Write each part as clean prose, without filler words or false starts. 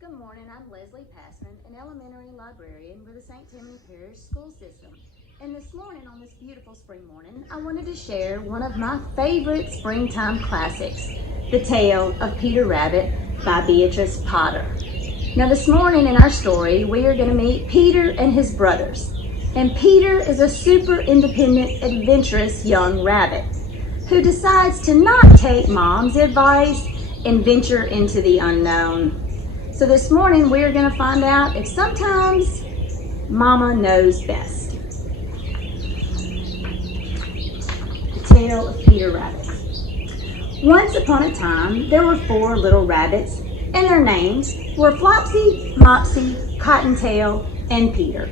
Good morning, I'm Leslie Passman, an elementary librarian with the St. Tammany Parish School System. And this morning, on this beautiful spring morning, I wanted to share one of my favorite springtime classics, The Tale of Peter Rabbit by Beatrice Potter. Now this morning in our story, we are going to meet Peter and his brothers. And Peter is a super independent, adventurous young rabbit who decides to not take Mom's advice and venture into the unknown. So this morning we're going to find out if sometimes Mama knows best. The Tale of Peter Rabbit. Once upon a time, there were 4 little rabbits, and their names were Flopsy, Mopsy, Cottontail, and Peter.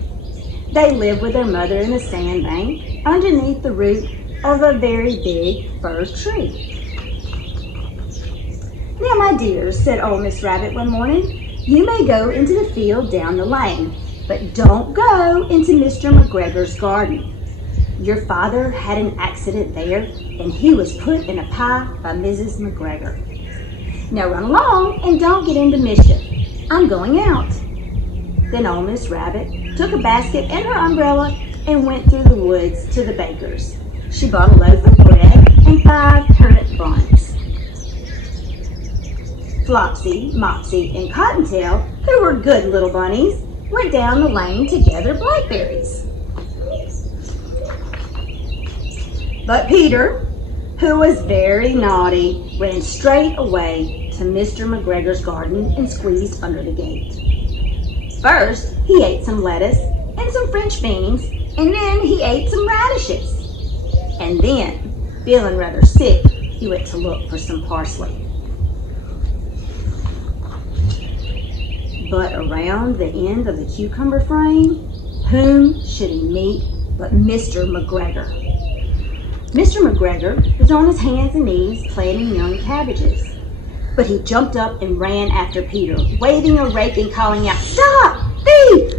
They lived with their mother in a sandbank underneath the root of a very big fir tree. "Now, my dears," said old Miss Rabbit one morning, "you may go into the field down the lane, but don't go into Mr. McGregor's garden. Your father had an accident there, and he was put in a pie by Mrs. McGregor. Now run along and don't get into mischief. I'm going out." Then old Miss Rabbit took a basket and her umbrella and went through the woods to the baker's. She bought a loaf of bread and 5 turnip buns. Flopsy, Mopsy, and Cottontail, who were good little bunnies, went down the lane to gather blackberries. But Peter, who was very naughty, ran straight away to Mr. McGregor's garden and squeezed under the gate. First, he ate some lettuce and some French beans, and then he ate some radishes. And then, feeling rather sick, he went to look for some parsley. But around the end of the cucumber frame, whom should he meet but Mr. McGregor? Mr. McGregor was on his hands and knees planting young cabbages. But he jumped up and ran after Peter, waving a rake and calling out, "Stop! Thief!"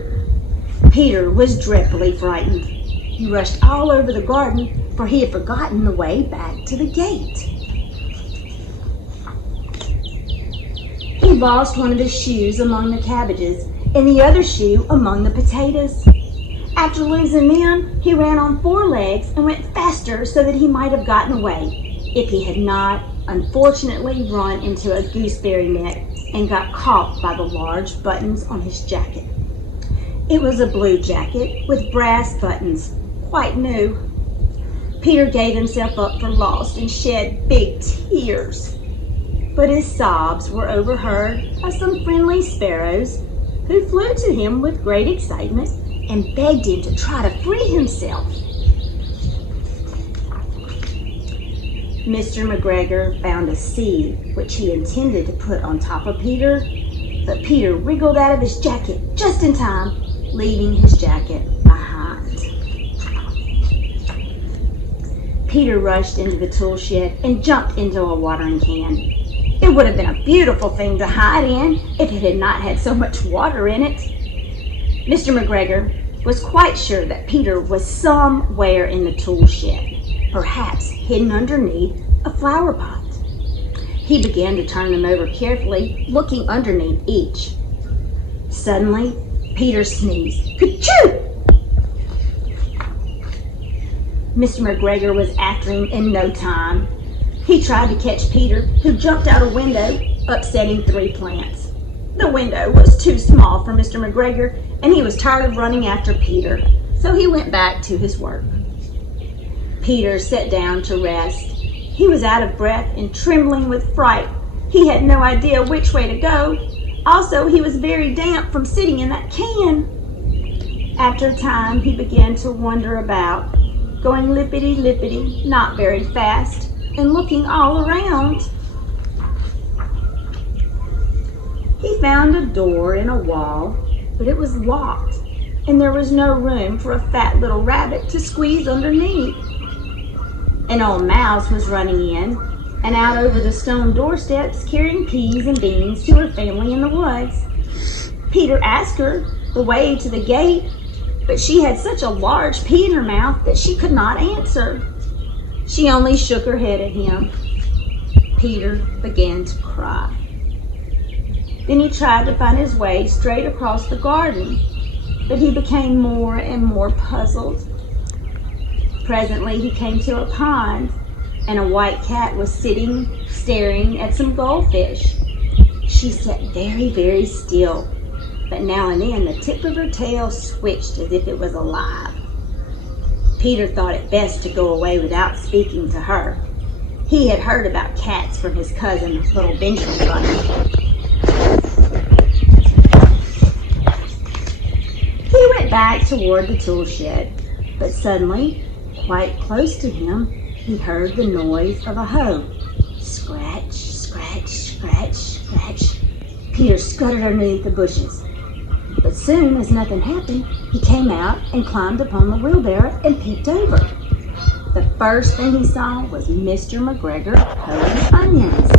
Peter was dreadfully frightened. He rushed all over the garden, for he had forgotten the way back to the gate. He lost one of his shoes among the cabbages and the other shoe among the potatoes. After losing them, he ran on 4 legs and went faster so that he might have gotten away if he had not, unfortunately, run into a gooseberry net and got caught by the large buttons on his jacket. It was a blue jacket with brass buttons, quite new. Peter gave himself up for lost and shed big tears. But his sobs were overheard by some friendly sparrows who flew to him with great excitement and begged him to try to free himself. Mr. McGregor found a seed which he intended to put on top of Peter, but Peter wriggled out of his jacket just in time, leaving his jacket behind. Peter rushed into the tool shed and jumped into a watering can. It would have been a beautiful thing to hide in if it had not had so much water in it. Mr. McGregor was quite sure that Peter was somewhere in the tool shed, perhaps hidden underneath a flower pot. He began to turn them over carefully, looking underneath each. Suddenly, Peter sneezed. Ka-choo! Mr. McGregor was after him in no time. He tried to catch Peter, who jumped out a window, upsetting 3 plants. The window was too small for Mr. McGregor, and he was tired of running after Peter, so he went back to his work. Peter sat down to rest. He was out of breath and trembling with fright. He had no idea which way to go. Also, he was very damp from sitting in that can. After a time, he began to wander about, going lippity-lippity, not very fast, and looking all around. He found a door in a wall, but it was locked, and there was no room for a fat little rabbit to squeeze underneath. An old mouse was running in and out over the stone doorsteps carrying peas and beans to her family in the woods. Peter asked her the way to the gate, but she had such a large pea in her mouth that she could not answer. She only shook her head at him. Peter began to cry. Then he tried to find his way straight across the garden, but he became more and more puzzled. Presently, he came to a pond, and a white cat was sitting, staring at some goldfish. She sat very, very still, but now and then the tip of her tail switched as if it was alive. Peter thought it best to go away without speaking to her. He had heard about cats from his cousin, Little Benjamin Bunny. He went back toward the tool shed, but suddenly, quite close to him, he heard the noise of a hoe. Scratch, scratch, scratch, scratch. Peter scuttered underneath the bushes. But soon as nothing happened, he came out and climbed upon the wheelbarrow and peeked over. The first thing he saw was Mr. McGregor hoeing onions.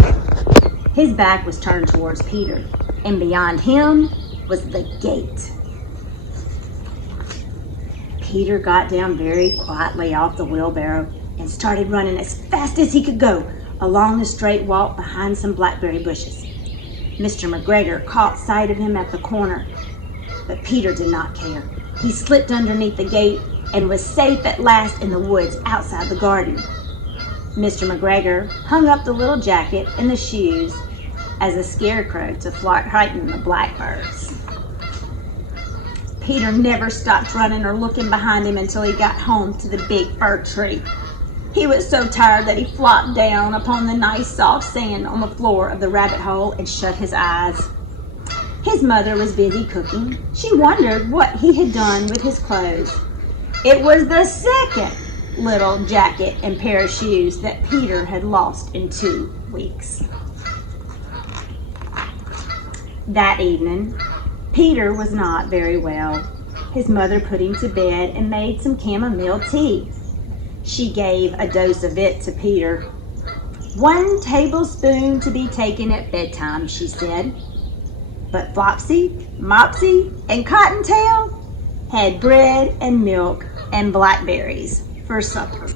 His back was turned towards Peter, and beyond him was the gate. Peter got down very quietly off the wheelbarrow and started running as fast as he could go along the straight walk behind some blackberry bushes. Mr. McGregor caught sight of him at the corner, but Peter did not care. He slipped underneath the gate and was safe at last in the woods outside the garden. Mr. McGregor hung up the little jacket and the shoes as a scarecrow to frighten the blackbirds. Peter never stopped running or looking behind him until he got home to the big fir tree. He was so tired that he flopped down upon the nice soft sand on the floor of the rabbit hole and shut his eyes. His mother was busy cooking. She wondered what he had done with his clothes. It was the second little jacket and pair of shoes that Peter had lost in 2 weeks. That evening, Peter was not very well. His mother put him to bed and made some chamomile tea. She gave a dose of it to Peter. 1 tablespoon to be taken at bedtime, she said. But Flopsy, Mopsy, and Cottontail had bread and milk and blackberries for supper.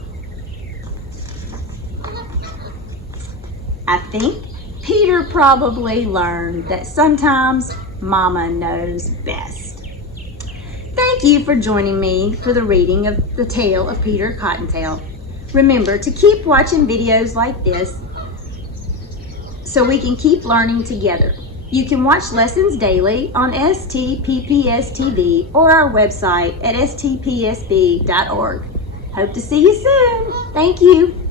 I think Peter probably learned that sometimes Mama knows best. Thank you for joining me for the reading of the tale of Peter Cottontail. Remember to keep watching videos like this so we can keep learning together. You can watch lessons daily on STPPS TV or our website at stpsb.org. Hope to see you soon. Thank you.